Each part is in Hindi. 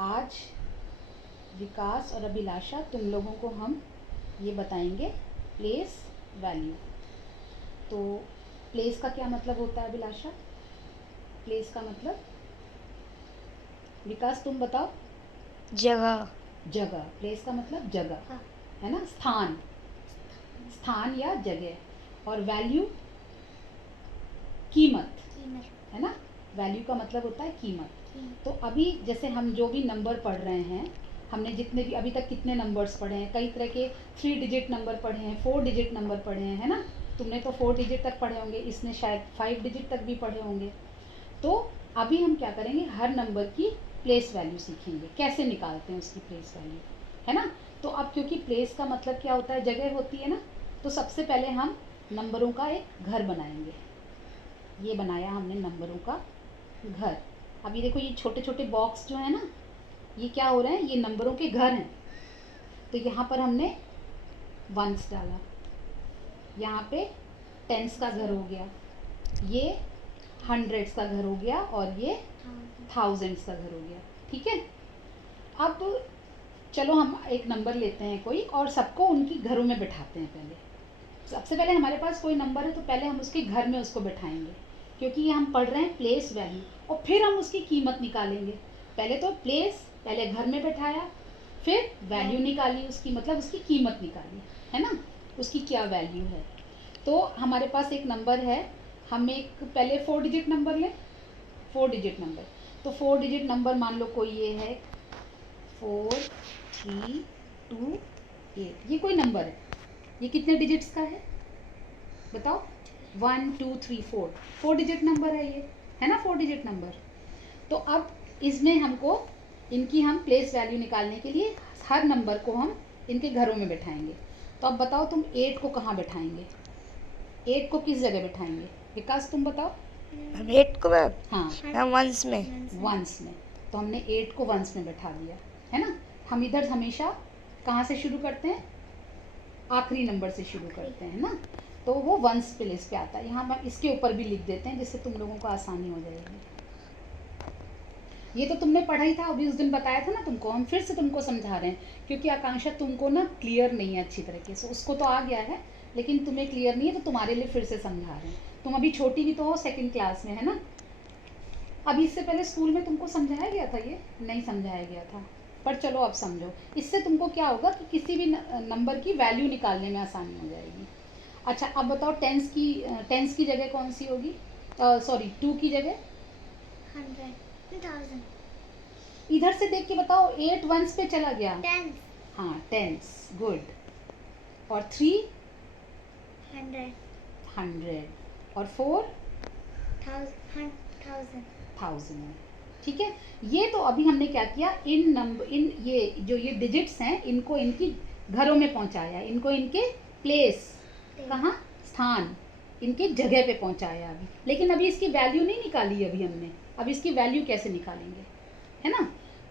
आज विकास और अभिलाषा तुम लोगों को हम ये बताएंगे प्लेस वैल्यू। तो प्लेस का क्या मतलब होता है अभिलाषा? प्लेस का मतलब, विकास तुम बताओ। जगह। जगह। प्लेस का मतलब जगह, हाँ। है ना, स्थान, स्थान या जगह। और वैल्यू कीमत, है ना। वैल्यू का मतलब होता है कीमत। तो अभी जैसे हम जो भी नंबर पढ़ रहे हैं, हमने जितने भी अभी तक कितने नंबर्स पढ़े हैं, कई तरह के 3 डिजिट नंबर पढ़े हैं, 4 डिजिट नंबर पढ़े हैं, है ना। तुमने तो 4 डिजिट तक पढ़े होंगे, इसने शायद 5 डिजिट तक भी पढ़े होंगे। तो अभी हम क्या करेंगे, हर नंबर की प्लेस वैल्यू सीखेंगे, कैसे निकालते हैं उसकी प्लेस वैल्यू, है ना। तो अब क्योंकि प्लेस का मतलब क्या होता है, जगह होती है ना, तो सबसे पहले हम नंबरों का एक घर बनाएंगे। ये बनाया हमने नंबरों का घर। अब ये देखो, ये छोटे छोटे बॉक्स जो है ना, ये क्या हो रहे हैं, ये नंबरों के घर हैं। तो यहाँ पर हमने वंस डाला, यहाँ पे टेंस का घर हो गया, ये हंड्रेड्स का घर हो गया, और ये थाउजेंड्स का घर हो गया। ठीक है। अब चलो हम एक नंबर लेते हैं कोई, और सबको उनकी घरों में बैठाते हैं। पहले सबसे पहले हमारे पास कोई नंबर है तो पहले हम उसके घर में उसको बैठाएंगे, क्योंकि ये हम पढ़ रहे हैं प्लेस वैल्यू, और फिर हम उसकी कीमत निकालेंगे। पहले तो प्लेस, पहले घर में बैठाया, फिर वैल्यू निकाली उसकी, मतलब उसकी कीमत निकाली, है ना, उसकी क्या वैल्यू है। तो हमारे पास एक नंबर है, हम एक पहले 4 डिजिट नंबर लें। 4 डिजिट नंबर, तो 4 डिजिट नंबर मान लो कोई ये है 4 3 2 8, ये कोई नंबर है। ये कितने डिजिट्स का है बताओ? 1 2 3 4, 4 डिजिट नंबर है ये, है ना, 4 डिजिट नंबर। तो अब इसमें हमको इनकी हम प्लेस वैल्यू निकालने के लिए हर नंबर को हम इनके घरों में बैठाएंगे। तो अब बताओ तुम 8 को कहाँ बैठाएंगे? 8 को किस जगह बैठाएंगे? विकास तुम बताओ। 8 को मैं, हाँ, वंस में। वंस में। तो हमने 8 को वंस में बैठा दिया, है ना। हम इधर हमेशा कहाँ से शुरू करते हैं? आखिरी नंबर से शुरू करते हैं ना, तो वो वंस प्लेस पे आता है। यहाँ हम इसके ऊपर भी लिख देते हैं, जिससे तुम लोगों को आसानी हो जाएगी। ये तो तुमने पढ़ा ही था, अभी उस दिन बताया था ना तुमको, हम फिर से तुमको समझा रहे हैं, क्योंकि आकांक्षा तुमको ना क्लियर नहीं है अच्छी तरीके से। उसको तो आ गया है, लेकिन तुम्हें क्लियर नहीं है, तो तुम्हारे लिए फिर से समझा रहे हैं। तुम अभी छोटी भी तो हो, 2nd क्लास में, है ना। अभी इससे पहले स्कूल में तुमको समझाया गया था? ये नहीं समझाया गया था, पर चलो अब समझो। इससे तुमको क्या होगा कि किसी भी नंबर की वैल्यू निकालने में आसानी हो जाएगी। अच्छा, अब बताओ टेंस की जगह कौन सी होगी? सॉरी, 2 की जगह 100,000 इधर से देख के बताओ। 8 वंस पे चला गया। 10 हाँ, टेंस, गुड। और 3 100 100, और 4 1000 1000। ठीक है। ये तो अभी हमने क्या किया, इन नंबर, इन ये जो ये डिजिट्स हैं, इनको इनकी घरों में पहुंचाया, इनको इनके प्लेस, कहाँ, स्थान, इनके जगह पे पहुंचाया अभी। लेकिन अभी इसकी वैल्यू नहीं निकाली अभी हमने। अब इसकी वैल्यू कैसे निकालेंगे, है ना।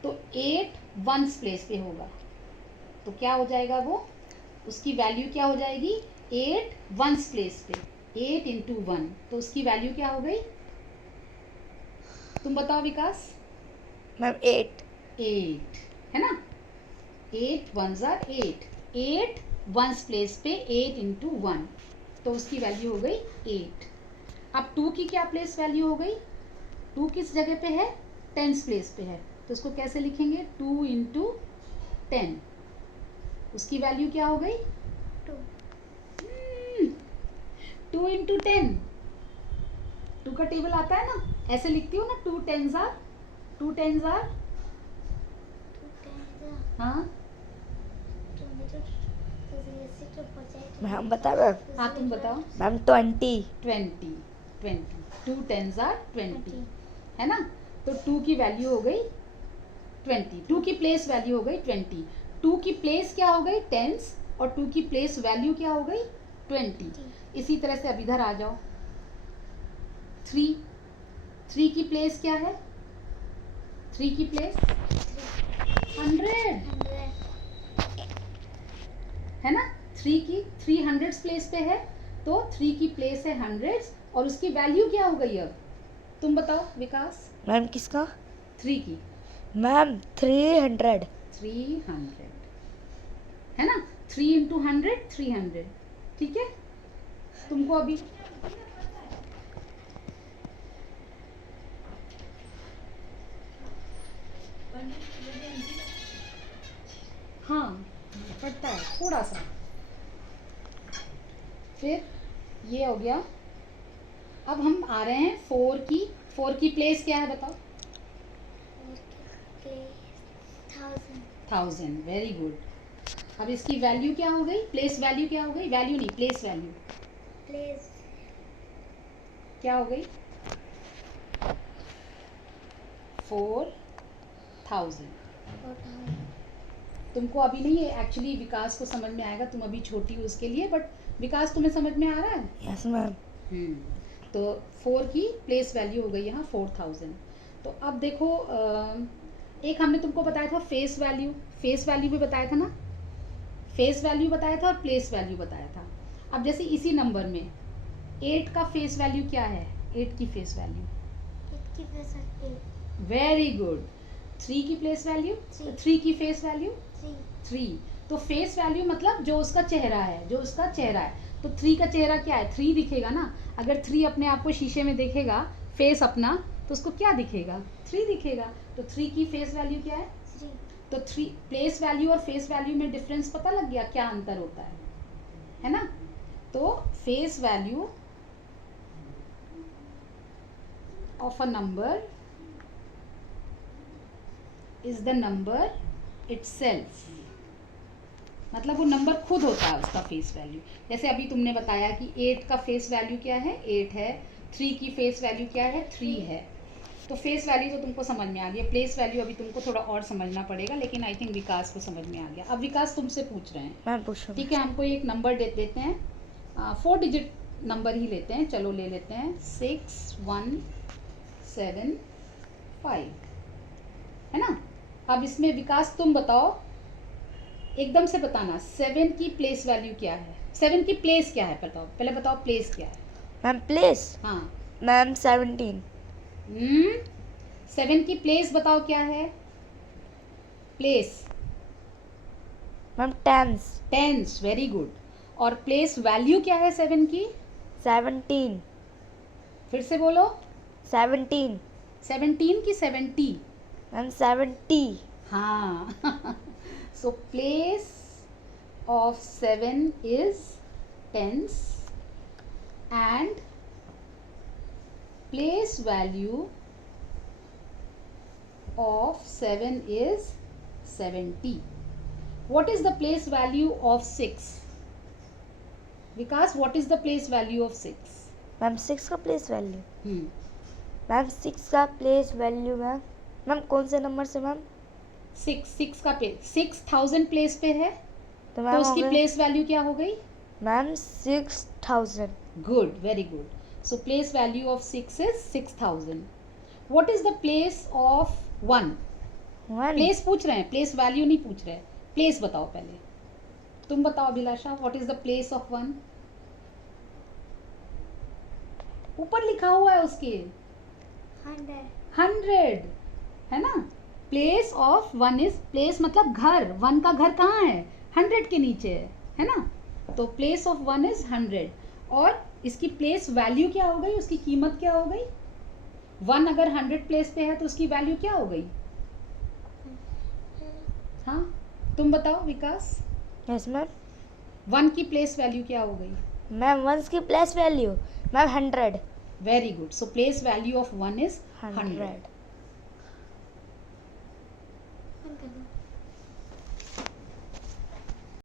तो 8 वंस प्लेस पे होगा, तो क्या हो जाएगा वो, उसकी वैल्यू क्या हो जाएगी? 8 वंस प्लेस पे, 8 इंटू 1, तो उसकी वैल्यू क्या हो गई? तुम बताओ विकास। मैम 8 है ना। 8 वंस आर 8, 8 वंस प्लेस पे 8 इंटू 1, तो उसकी वैल्यू हो गई 8। अब 2 की क्या प्लेस वैल्यू हो गई? 2 किस जगह पे है? टेंस प्लेस पे है, तो उसको कैसे लिखेंगे? 2 इंटू 10, उसकी वैल्यू क्या हो गई? 2 इंटू 10, 2 का टेबल आता है ना, ऐसे लिखती हूँ ना, 2 टेंस आर, 2 टेंस आर, हाँ मैम बता रहे हाँ, तुम बताओ। मैम 20 2 टेंस आर 20, है ना। तो 2 की वैल्यू हो गई 20, 2 की प्लेस वैल्यू हो गई 20, 2 की प्लेस क्या हो गई? टेंस, और 2 की प्लेस वैल्यू क्या हो गई? 20। इसी तरह से अब इधर आ जाओ। 3 की प्लेस क्या है? 3 की प्लेस 100, है ना। 300 प्लेस पे है, तो 3 की प्लेस है 100, और उसकी वैल्यू क्या हो गई अब? तुम बताओ विकास। मैम किसका? 3 की मैम 300. 300 है ना. 3 इंटू 100 300. ठीक है. तुमको अभी हाँ पड़ता है थोड़ा सा. फिर ये हो गया. अब हम आ रहे हैं 4 की प्लेस क्या है बताओ. 1000. Very good. अब इसकी वैल्यू क्या हो गई. प्लेस वैल्यू क्या हो गई. वैल्यू नहीं प्लेस वैल्यू प्लेस क्या हो गई. 4000. तुमको अभी नहीं है एक्चुअली. विकास को समझ में आएगा. तुम अभी छोटी हो उसके लिए. बट विकास तुम्हें समझ में आ रहा है. Yes ma'am. तो 4 की प्लेस वैल्यू हो गई यहाँ 4000. तो अब देखो एक हमने तुमको बताया था फेस वैल्यू. फेस वैल्यू भी बताया था ना. फेस वैल्यू बताया था और प्लेस वैल्यू बताया था. अब जैसे इसी नंबर में 8 का फेस वैल्यू क्या है. 8 की फेस वैल्यू वेरी गुड. 3 की प्लेस वैल्यू 3 की फेस वैल्यू 3. तो फेस वैल्यू मतलब जो उसका चेहरा है. जो उसका चेहरा है. तो 3 का चेहरा क्या है. 3 दिखेगा ना. अगर 3 अपने आप को शीशे में देखेगा फेस अपना तो उसको क्या दिखेगा. 3 दिखेगा. तो 3 की फेस वैल्यू क्या है. तो 3 प्लेस वैल्यू और फेस वैल्यू में डिफरेंस पता लग गया. क्या अंतर होता है ना. तो face value of a number is the number itself. मतलब वो नंबर खुद होता है उसका फेस वैल्यू. जैसे अभी तुमने बताया कि 8 का फेस वैल्यू क्या है 8 है. 3 की फेस वैल्यू क्या है 3 है. तो फेस वैल्यू तो तुमको समझ में आ गया. प्लेस वैल्यू अभी तुमको थोड़ा और समझना पड़ेगा. लेकिन आई थिंक विकास को समझ में आ गया. अब विकास तुमसे पूछ रहे हैं. मैम पूछो. ठीक है. हमको एक नंबर दे देते हैं. 4 डिजिट नंबर ही लेते हैं. चलो ले लेते हैं 6175 है ना. अब इसमें विकास तुम बताओ. एकदम से बताना 7 की प्लेस वैल्यू क्या है. 7 की प्लेस क्या है बताओ. पहले बताओ प्लेस क्या है. Ma'am place. हाँ. मैम 17. 7 की प्लेस बताओ क्या है. Place ma'am tens. Tens. Very good. और प्लेस वैल्यू क्या है 7 की. 17. फिर से बोलो. 17. 17 की 70. मैम 70. हाँ. So place of 7 is tens and place value of 7 is 70. What is the place value of 6? Vikas, what is the place value of 6? Ma'am 6 का प्लेस वैल्यू. मैम 6 का प्लेस वैल्यू मैम कौन से नंबर से मैम. 6 का प्लेस 6000 प्लेस पे है. तो तो मैम उसकी प्लेस वैल्यू क्या हो गई. Ma'am 6000. Good, very good. So place value of 6 is 6000. What is the place of 1? 1. Place पूछ रहे हैं. Place value नहीं पूछ रहे हैं. Place बताओ पहले. तुम बताओ अभिलाषा. What is the place of 1? ऊपर लिखा हुआ है उसके 100 है ना. Place of 1 is. प्लेस मतलब घर. 1 का घर कहाँ है 100 के नीचे है ना. तो प्लेस ऑफ 1 इज 100. और इसकी प्लेस वैल्यू क्या हो गई. उसकी कीमत क्या हो गई. 1 अगर 100 प्लेस पे है तो उसकी वैल्यू क्या हो गई. हाँ तुम बताओ विकास. Yes ma'am. 1 की प्लेस वैल्यू क्या हो गई. मैम 1 की place value ma'am 100. Very good. So place value of 1 is 100.